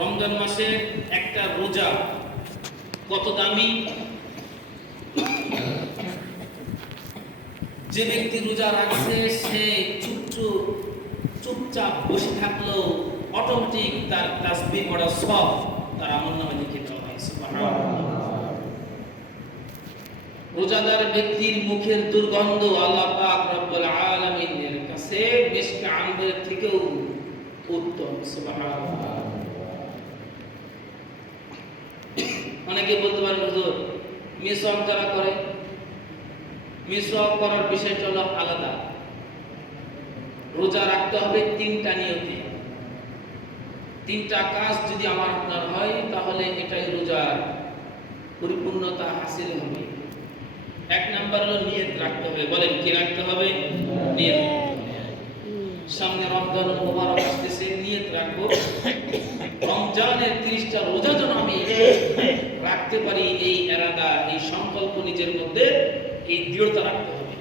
রমজান মাসে একটা রোজা কত দামি। যে ব্যক্তি রোজা রাখছে সে চুপচাপ বসে থাকলেও অটোমেটিক তার তাসবিহ পড়া সওয়াব তার আমলনামায় লিখে দেওয়া হয়। সুবহানাল্লাহ। রোজাদার ব্যক্তির মুখের দুর্গন্ধ আল্লাহ পাক রব্বুল আলামিনের কাছে মিশক আম্বের থেকেও উত্তম। সুবহানাল্লাহ। অনেকে বলতে পারেন হুজুর মিসওয়াক যারা করে, মিসওয়াক করার বিষয়টা হলো আলাদা। রোজা রাখতে হবে তিনটা নিয়তে, তিনটা কাজ যদি আমার আপনার হয় তাহলে এটাই রোজার পরিপূর্ণতা হাসিল হবে। এক নাম্বার হলো নিয়ত রাখতে হবে। বলেন কি রাখতে হবে? নিয়ত। সামনে রমজান মুবারক আসতেছে, নিয়ত রাখবো রমজানের 30টা রোজা যেন আমি রাখতে পারি, এই ইরাদা, এই সংকল্প নিজের মধ্যে, এই দৃঢ়তা রাখতে হবে।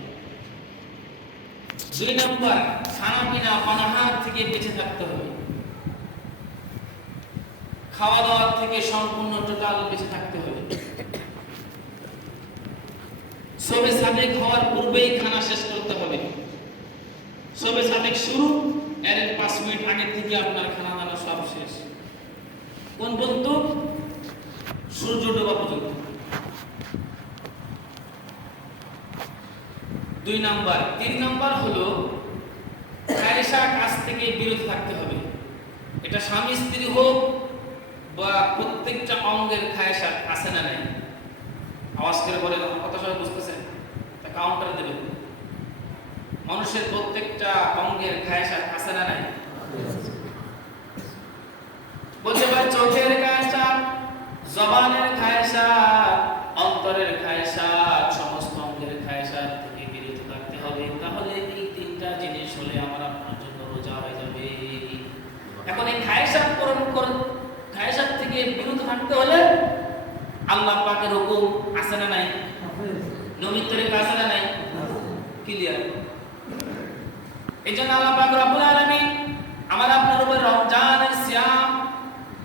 2 নাম্বার, খানা পিনা পানাহার থেকে বেঁচে থাকতে হবে। খাওয়া দাওয়া থেকে সম্পূর্ণ টোটাল বেঁচে থাকতে হবে। সবে সাদেক হওয়ার পূর্বেই খানা শেষ করতে হবে। সবে সাদেক শুরু, এর 5 মিনিট আগে থেকে আপনার খানা দানা সব শেষ। কোন পর্যন্ত? সূর্য ডোবা পর্যন্ত। 2 নাম্বার। 3 নাম্বার হলো খায়সা কাজ থেকে বিরত থাকতে হবে। এটা স্বামী স্ত্রী হোক বা প্রত্যেকটা অঙ্গের খায়সা আছে না নাই? আওয়াজ করে বলেন, কথা সবাই বুঝতেছেন? তা কাউন্টার দেবেন। মানুষের প্রত্যেকটা অঙ্গের খায়সা আছে না নাই? বলতে ভাই চোখের খায়সা, জবানের খায়সা, অন্তরের খায়সা, সমস্ত অঙ্গের খায়সা থেকে বিরত থাকতে হবে। তাহলে এই 3টা জিনিস হলে আমার আপনার জন্য রোজা হয়ে যাবে। এখন এই খায়সা পূরণ করে, খায়সা থেকে বিরত থাকতে হলে আল্লাহ পাকের হুকুম আছে না নাই? নবীর তরিকা আছে না নাই? ক্লিয়ার? এইজন্য আল্লাহ পাক রব্বুল আলামিন আমার আপনার উপর রমজানের সিয়াম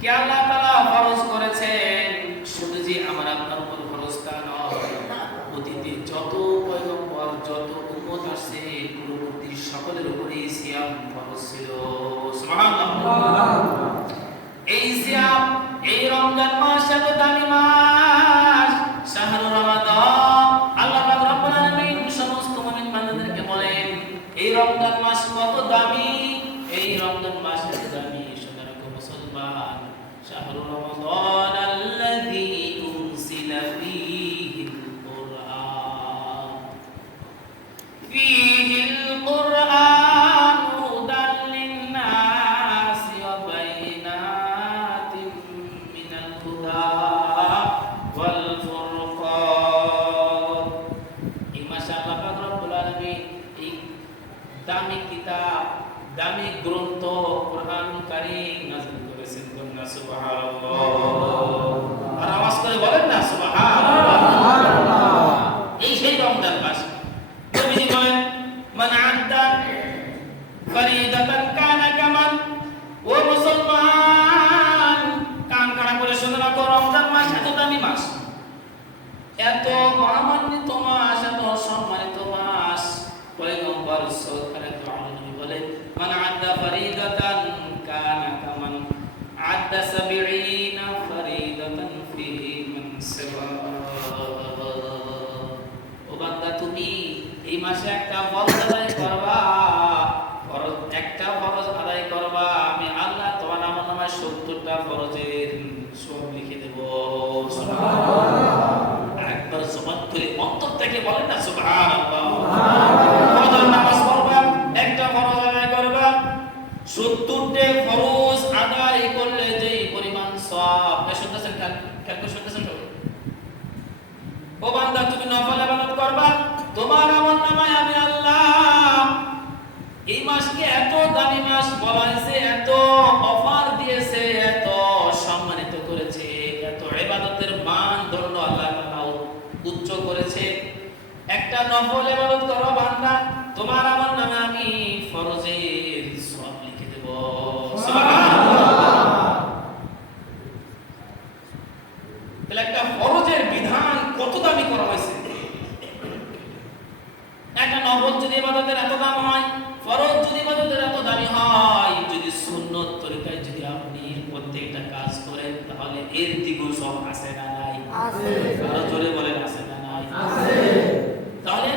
কে আল্লাহ তাআলা ফরজ করেছেন। শুধু যে আমার আপনার উপর ফরজ তা নয়, অতীতে যত পয়গম্বর, যত উম্মত আছে পূর্ববর্তী সকলের উপরেই সিয়াম ফরজ ছিল। সুবহানাল্লাহ। এই সিয়াম, এই রমজান মাস এত দামি মাস, শাহরুর রমাদান। আল্লাহ পাক রব্বুল আলামিন সমস্ত মুমিন বান্দাদেরকে বলেন এই রমজান মাস কত দামি, এই রমজান মাস এত দামি। শোনা রাখো মুসলমান, শাহরুর রমাদান আল্লাযী উনজিলা ফীহিল কুরআন, ফীহিল কুরআন হুদাল লিন-নাসি ওয়া বাইনাতিন মিনাল হুদা ওয়াল ফুরকান। এই মাসে আল্লাহ পাক রব্বুল আলামিন এই দামি কিতাব, দামি গ্রন্থ কুরআনুল কারীম নাযিল করেছেন। বলুন সুবহানাল্লাহ। আর আওয়াজ করে বলেন না সুবহানাল্লাহ। এই সেই রমজান মাস। নবীজি বলেন মান আদ্দা ফরিদাতান কানা কামান। ও মুসলমান, কান কানা করে শুনে রাখো, রমজান মাস এত দামি মাস, এত মহামান্বিত মাস, এত সম্মানিত মাস। পয়গম্বর সাল্লাল্লাহু আলাইহি বলে মান আদ্দা ফরিদাতান কানা কামান আদ্দা 70 ফরিদাতান ফিহি মান সিওয়া। ও বান্দা, তুমি এই মাসে একটা ফরজ আদায় করবা, ফরজ একটা ফরজ আদায় করবা, আমি আল্লাহ তোমার আমলনামায় 70টা ফরজের সওয়াব লিখে দেব। সুবহানাল্লাহ। একবার জবান খুলে অন্তর থেকে বলেন না সুবহানাল্লাহ। ফরজ নামাজ পড়বা, একটা ফরজ আদায় করবা, 70টা ফরজ আদায় করলে যেই পরিমাণ সওয়াব। শুনতেছেন? খেয়াল করে শুনতেছেন সবাই? ও বান্দা, তুমি নফল ইবাদত করবা, তোমার আমলনামায় আমি আল্লাহ এই মাসকে এত দামি মাস বলা হয়েছে, এত অফার দিয়েছে, এত সম্মানিত করেছে, এত ইবাদতের মানদণ্ড আল্লাহ তাআলা উচ্চ করেছে। একটা নফল ইবাদত করো বান্দা, তোমার আমলনামায় আমি ফরজের সওয়াব লিখে দেব। সুবহানাল্লাহ। যদি আপনি প্রত্যেকটা কাজ করেন তাহলে এর দ্বিগুণ সব আছে না নাই? আছে। আরো জোরে বলেন আছে না নাই? আছে। তাহলে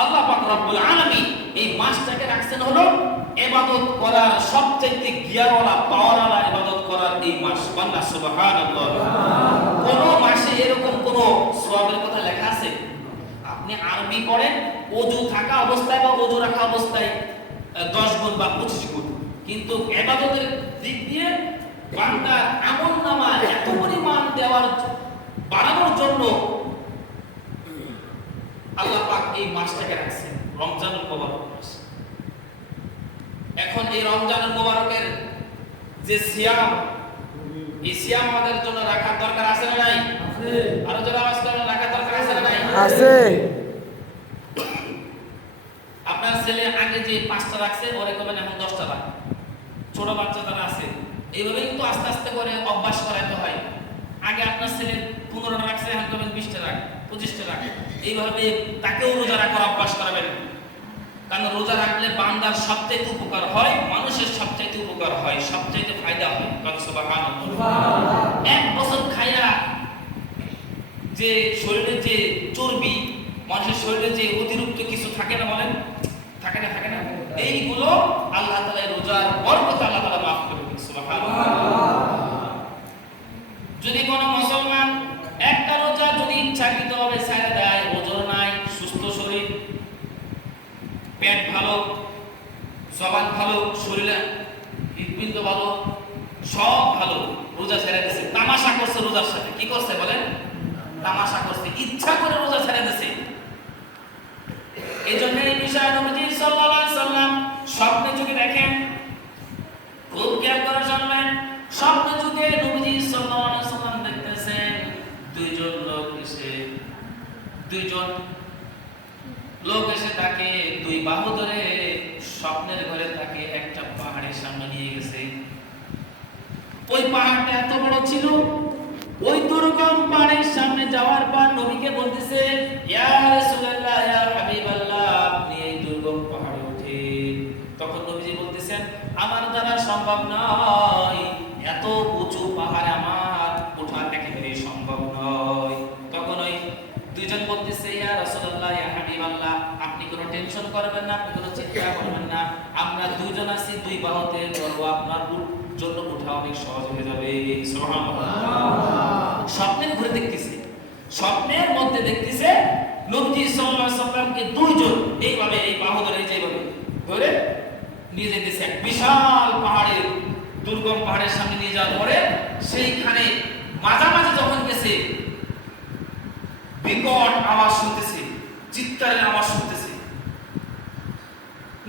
আল্লাহ পাক রব্বুল আলামিন এই মাসটাকে রাখছেন হলো ইবাদত করার সবচেয়ে গিয়ারওয়ালা পাওয়ারওয়ালা ইবাদত করার এই মাস। আল্লাহ সুবহানাল্লাহ। কোন মাসে এরকম কোন সওয়াবের কথা লেখা আছে? আপনি আরবি পড়েন ওযু থাকা অবস্থায় বা ওযু রাখা অবস্থায় 10 গুণ বা 25 গুণ, কিন্তু ইবাদতের দিক দিয়ে বান্দার আমলনামা এত পরিমাণ দেওয়ার বাড়ানোর জন্য আল্লাহ পাক এই মাসটাকে রাখছেন রমজানুল মুবারক মাস। এখন এই রমজানুল মুবারকের যে সিয়াম, এই সিয়াম আমাদের জন্য রাখার দরকার আছে না নাই? আছে। আরো যারা আওয়াজ করেন রাখার দরকার আছে না নাই? আছে। আপনার ছেলে আগে যে 5টা রাখছে ওরে কবেন এখন 10টা রাখ। ছোট বাচ্চা যারা আছে এইভাবেই তো আস্তে আস্তে করে অভ্যাস করাতে হয়। আগে আপনার ছেলে 15টা রাখছে এখন কবেন 20টা রাখ, 25টা রাখ। এইভাবে তাকেও রোজা রাখার অভ্যাস করাবেন। কারণ রোজা রাখলে বান্দার সবচেয়ে উপকার হয়, মানুষের সবচেয়ে উপকার হয়, সবচেয়ে ফায়দা হয়। সুবহানাল্লাহ। 1 বছর খায়া যে শরীরে যে চর্বি, মানুষের শরীরে যে অতিরিক্ত কিছু থাকে না বলেন, থাকে না এইগুলো আল্লাহ তাআলা রোজার বরকতে আল্লাহ তাআলা মাফ করে দেন। সুবহানাল্লাহ। যদি কোনো মুসলমান একটা রোজা যদি ইচ্ছাকৃতভাবে ছেড়ে দেয়, ওজর নাই, সুস্থ শরীর, পেট ভালো, জবান ভালো, শরীরে হৃদপিণ্ড ভালো, সব ভালো, রোজা ছেড়ে দিয়েছে, তামাশা করছে রোজার সাথে, কি করছে বলেন? তামাশা করছে, ইচ্ছা করে রোজা ছেড়ে দিয়েছে। এই জন্য এই বিষয়ে নবীজি সাল্লাল্লাহু আলাইহি সাল্লাম স্বপ্নে যুগে দেখেন, খুব খেয়াল করে শুনবেন, স্বপ্নে যুগে নবীজি সাল্লাল্লাহু আলাইহি সাল্লাম দেখতেছেন দুইজন লোক এসে তাকে দুই বাহু ধরে স্বপ্নের ঘরে তাকে একটা পাহাড়ের সামনে নিয়ে গেছে। ওই পাহাড়টা এত বড় ছিল, ওই দুর্গম পাহাড়ের সামনে যাওয়ার পর নবীকে বলতেছে, ইয়া রাসূলুল্লাহ, ইয়া হাবিবাল্লাহ, আপনি এই দুর্গম পাহাড়ে ওঠেন। তখন নবীজি বলতেছেন, আমার দ্বারা সম্ভব নয়, এত উঁচু পাহাড়ে আমার ওঠা একেবারেই সম্ভব নয়। তখন ওই দুইজন বলতেছে, ইয়া রাসূলুল্লাহ, ইয়া হাবিবাল্লাহ, আপনি কোনো টেনশন করবেন না, আপনি কোনো চিন্তা করবেন না, আমরা দুইজন আছি, দুই বাহুতে ধরবো, আপনার জন্য ওঠা অনেক সহজ হয়ে যাবে। সুবহানাল্লাহ। স্বপ্নের ঘুরে দেখতেছে, স্বপ্নের মধ্যে দেখতেছে নবীজি সাল্লাল্লাহু আলাইহি সাল্লামকে দুইজন এইভাবে এই বাহু ধরে যেভাবে ধরে নিয়ে যেতেছে এক বিশাল পাহাড়ের, দুর্গম পাহাড়ের সামনে নিয়ে যাওয়ার পরে সেইখানে মাঝামাঝি যখন গেছে বিকট আওয়াজ শুনতেছে, চিৎকারের আওয়াজ শুনতেছে।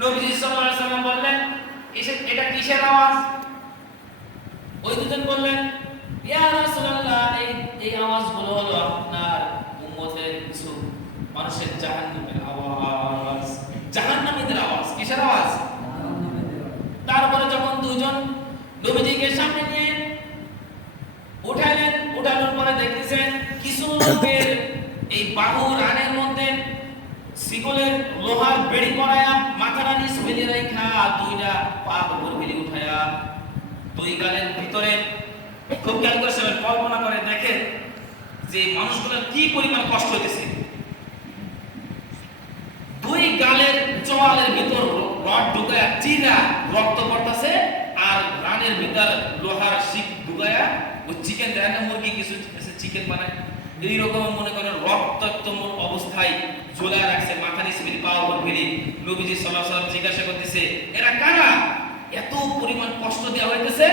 নবীজি সাল্লাল্লাহু আলাইহি সাল্লাম বললেন, এটা কিসের আওয়াজ? ওই দুজন বললেন, ইয়া রাসূলুল্লাহ, এই আওয়াজগুলো হলো আপনার উম্মতের কিছু মানুষের জাহান্নামের আওয়াজ, জাহান্নামীদের আওয়াজ। কিসের আওয়াজ? তারপরে যখন দুজন নবীজিকে সামনে নিয়ে উঠালেন, উঠানোর পরে দেখতেছেন কিছু লোকের এই বাহু রানের মধ্যে শিকলের লোহার বেড়ি পরায়া, মাথাটা নিচ ফেলে রাখা, দুইটা পা উপর ফেলে উঠায়া, দুই গালের ভিতরে, খুব খেয়াল করে কল্পনা করে দেখেন যে মানুষগুলোর কি পরিমাণ কষ্ট হইতেছে। দুই গালের চোয়ালের ভিতর রড ঢুকায়া চিরা রক্ত পড়তেছে, আর রানের ভিতর লোহার শিক ঢুকায়া ওই চিকেন দেয় না, মুরগি কিছু চিকেন বানায়, এইরকম মনে করেন রক্তাক্ত অবস্থায় ঝোলা রাখছে, মাথা নিচে ফেলে পা উপর ফেলে। নবীজি সাল্লাল্লাহু আলাইহি ওয়াসাল্লাম জিজ্ঞাসা করতেছে, এরা কারা? এত পরিমাণ কষ্ট দেওয়া হইতেছে।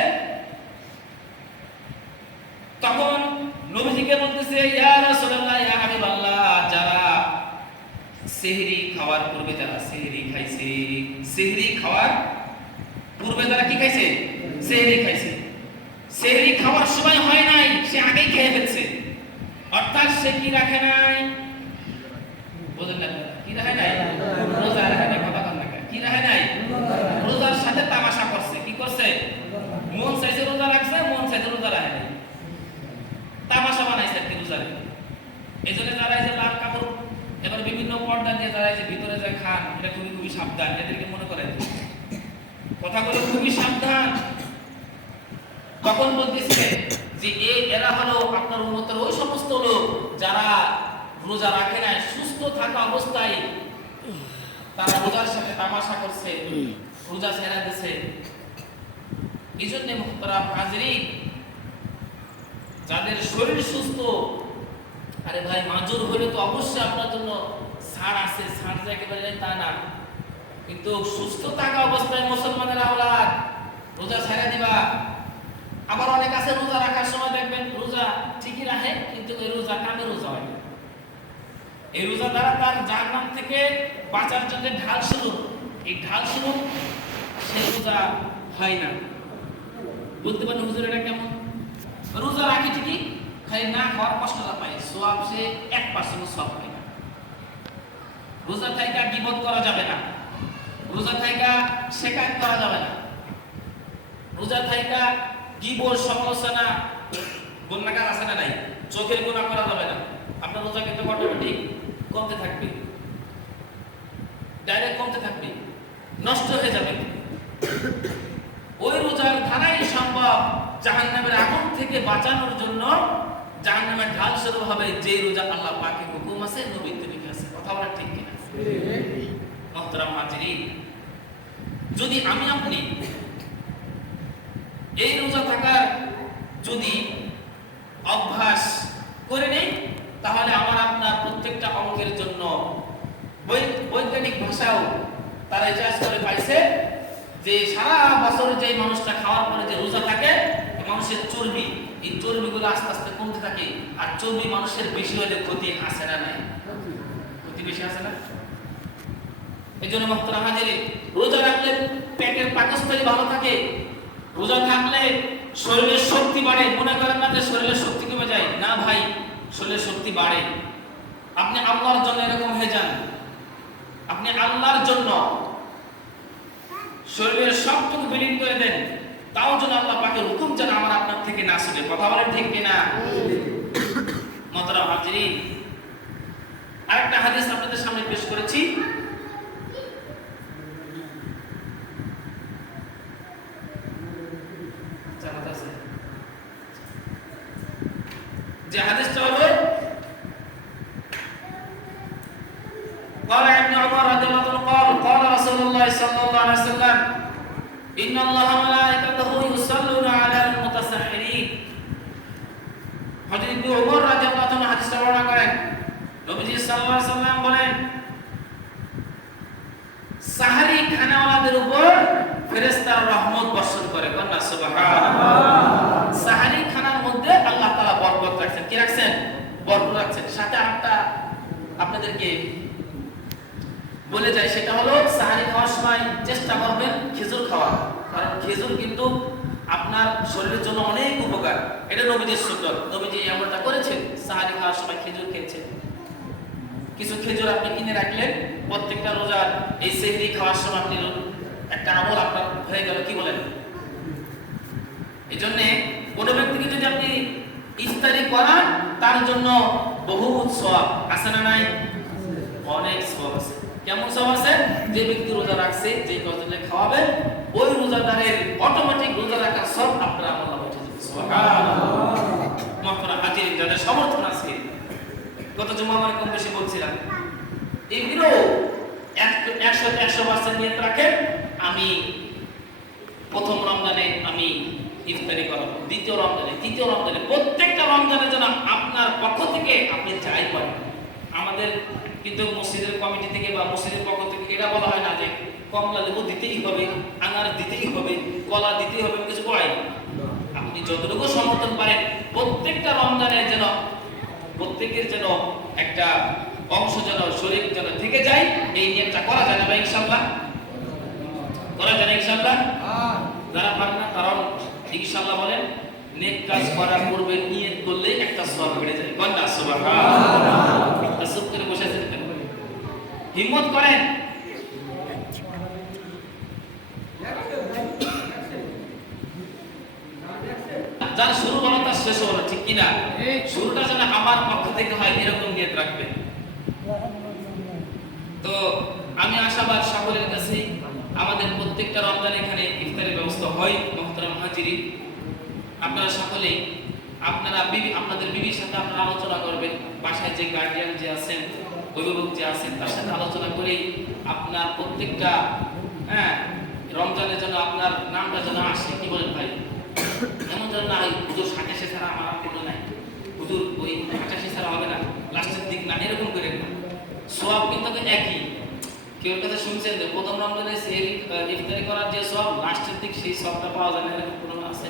তখন নবীজিকে বলতেছে, ইয়া রাসূলুল্লাহ, ইয়া হাবিবাল্লাহ, যারা সেহরি খাওয়ার পূর্বে যারা সেহরি খাইছে, সেহরি খাওয়ার পূর্বে যারা কি খাইছে? সেহরি খাইছে। সেহরি খাওয়ার সময় হয় নাই, সে আগেই খেয়ে ফেলছে, অর্থাৎ সে কি রাখে নাই? বুঝলেন না? কি রাখে নাই? রোজা রাখে নাই। কথা কন না, কি রাখে নাই? রোজার সাথে তামাশা করছে। কি করছে? মন চাইছে রোজা রাখছে, মন চাইছে রোজা রাখে নাই, তামাশা বানাইছে কি রোজা রেখে। এই জন্য যারা এই যে লাল কাপড় এবার বিভিন্ন পর্দা দিয়ে যারা এই যে ভিতরে যায় খান, এটা খুবই খুবই সাবধান, এদেরকে মনে করেন কথাগুলো খুবই সাবধান। তখন বলতেছিলেন যে এরা হলো আপনার উম্মতের ওই সমস্ত লোক যারা রোজা রাখে না, সুস্থ থাকা অবস্থায় তারা রোজার সাথে তামাশা করছে, রোজা ছেড়ে দিছে। এই জন্য মুহতারাম হাজিরিন, যাদের শরীর সুস্থ, আরে ভাই মাজুর হলে তো অবশ্যই আপনার জন্য ছাড় আছে, ছাড় যে একেবারে তা না, কিন্তু সুস্থ থাকা অবস্থায় মুসলমানের আওলাদ রোজা ছেড়ে দিবা। আবার অনেক আছে রোজা রাখার সময় দেখবেন রোজা ঠিকই রাখে, কিন্তু এই রোজা কামে রোজা হয় না। এই রোজা দ্বারা তার জাহান্নাম থেকে বাঁচার জন্য ঢাল শুরু, এই ঢাল শুরু সে রোজা হয় না। বলতে পারেন হুজুর এটা কেমন? রোজা রাখি ঠিকই, খাই না খাওয়ার কষ্টটা পায়, সোয়াব সে 1% সওয়াব পায় না। রোজা থাইকা গীবত করা যাবে না, রোজা থাইকা শিকায়ত করা যাবে না, রোজা থাইকা গীবত সমালোচনা গুনাহগার আছে না নাই, চোখের গুনাহ করা যাবে না। আপনার রোজা কিন্তু অটোমেটিক কমতে থাকবে, ডাইরেক্ট কমতে থাকবে, নষ্ট হয়ে যাবে। ওই রোজার ধারাই সম্ভব জাহান্নামের আগুন থেকে বাঁচানোর জন্য জাহান্নামের ঢাল শুরু হবে, যে রোজা আল্লাহ পাকের হুকুম আছে, নবীর তরিকা আছে। কথা বলা ঠিক কিনা? মুহতারাম হাজিরিন, যদি আমি আপনি এই রোজা থাকার যদি অভ্যাস করে নেই, তাহলে আমার আপনার প্রত্যেকটা অঙ্গের জন্য বৈজ্ঞানিক ভাষাও তারা ইজাজ করে পাইছে যে সারা বছর যে মানুষটা খাওয়ার পরে যে রোজা থাকে, মানুষের চর্বি, এই চর্বিগুলো আস্তে আস্তে কমতে থাকে। আর চর্বি মানুষের বেশি হলে ক্ষতি আছে না নাই? ক্ষতি বেশি আছে না? এই জন্য মুহতারাম হাজিরিন, রোজা রাখলে পেটের পাকস্থলী ভালো থাকে, রোজা থাকলে শরীরের শক্তি বাড়ে। মনে করেন না যে শরীরের শক্তি কমে যায়, না ভাই, শরীরের শক্তি বাড়ে। আপনি আল্লাহর জন্য এরকম হয়ে যান, আপনি আল্লাহর জন্য শরীরের সবটুকু বিলীন করে দেন, তাও যেন আল্লাহ পাকের হুকুম যেন আমার আপনার থেকে না শুনে। কথা বলেন ঠিক কিনা? মুহতারাম হাজিরিন, আরেকটা হাদিস আপনাদের সামনে পেশ করেছি। যে হাদিসটা হলো قال ابن عمر رضي الله عنه قال قال رسول الله صلى الله عليه وسلم إن الله وملائكته يصلون على المتسحرين। হযরত ইবনে ওমর রাদিয়াল্লাহু তাআলা হাদিসটা বর্ণনা করেন, নবীজি সাল্লাল্লাহু আলাইহি ওয়াসাল্লাম বলেন, সাহরি খানাওয়ালাদের উপর ফেরেশতার রহমত বর্ষণ করে। কন্যা সুবহানাল্লাহ। সাহরি খানার মধ্যে আল্লাহ তাআলা বরকত রাখছেন। কি রাখছেন? বরকত রাখছেন। সাথে আরেকটা আপনাদেরকে বলে যায়, সেটা হলো সাহারি খাওয়ার সময় চেষ্টা করবেন খেজুর খাওয়া, কারণ খেজুর কিন্তু আপনার শরীরের জন্য অনেক উপকার। এটা নবীজির সুন্নাত, নবীজি এমনটা করেছেন, সাহারি খাওয়ার সময় খেজুর খেয়েছেন। কিছু খেজুর আপনি কিনে রাখলেন, প্রত্যেকটা রোজার এই সেহরি খাওয়ার সময় আপনি একটা আমল আপনার হয়ে গেল। কি বলেন? এই জন্য কোনো ব্যক্তিকে যদি আপনি ইফতারি করান, তার জন্য বহু সওয়াব আছে না নাই? অনেক সওয়াব আছে। কেমন সওয়াব আছে? যে ব্যক্তি রোজা রাখছে, যে কজনকে খাওয়াবে, ওই রোজাদারের অটোমেটিক রোজা রাখার সব আপনার আমল নামায় উঠে যাবে। সুবহানাল্লাহ। মুহতারাম হাজিরিন, যাদের সমর্থন আছে, গত জুমা আমি কম বেশি বলছিলাম, এগুলো 100% নিয়ত রাখেন, আমি প্রথম রমজানে আমি ইফতারি করাবো, দ্বিতীয় রমজানে, তৃতীয় রমজানে, প্রত্যেকটা রমজানে যেন আপনার পক্ষ থেকে আপনি চাই করেন। আমাদের কিন্তু মসজিদের কমিটি থেকে বা মসজিদের পক্ষ থেকে এটা বলা হয় না যে কমলা লেবু দিতেই হবে, আনার দিতেই হবে, কলা দিতেই হবে, কিছু বলাই। আপনি যতটুকু সমর্থন পারেন, প্রত্যেকটা রমজানে যেন প্রত্যেকের যেন একটা অংশ যেন শরীর যেন থেকে যায়, এই নিয়তটা করা যায় না ভাই? ইনশাআল্লাহ করা যায় না ইনশাআল্লাহ? যারা পারেন না, কারণ ইনশাআল্লাহ বলেন, নেক কাজ করার পূর্বে নিয়ত করলে একটা সওয়াব বেড়ে যায়। কন্যা সুবহানাল্লাহ। আসুক করে বসে আছেন কেন? হিম্মত করেন। যার শুরু হলো তার শেষ হলো, ঠিক কিনা? শুরুটা যেন আমার পক্ষ থেকে হয়, এরকম নিয়ত রাখবেন। তো আমি আশাবাদ সকলের কাছে, আমাদের প্রত্যেকটা রমজান এখানে ইফতারের ব্যবস্থা হয়। মুহতারাম হাজিরিন, আপনারা সকলেই আপনাদের বিবির সাথে আপনারা আলোচনা করবেন, বাসায় যে গার্ডিয়ান যে আছেন, অভিভাবক যে আছেন, তার সাথে আলোচনা করেই আপনার প্রত্যেকটা রমজানের জন্য আপনার নামটা যেন আসে। কি বলেন ভাই? এমন যেন না হয় হুজুর 87 ছাড়া আমার কোনো নাই, হুজুর ওই 85 ছাড়া হবে না, লাস্টের দিক না, এরকম করে না। সওয়াব কিন্তু একই। কেউ কাছে শুনছেন যে প্রথম রমজানে ইফতারি করার যে সওয়াব, লাস্টের দিক সেই সওয়াবটা পাওয়া যায় না, এরকম কোনো আছে?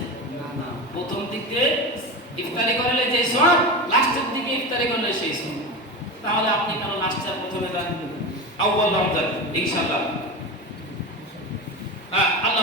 প্রথম দিকে ইফতারি করলে যে সওয়াব, লাস্টের দিকে ইফতারি করলে সেই সওয়াব। তাহলে আপনি কেন লাস্টে আর প্রথমে যান? আউয়াল রমজান ইনশাআল্লাহ। আল্লাহ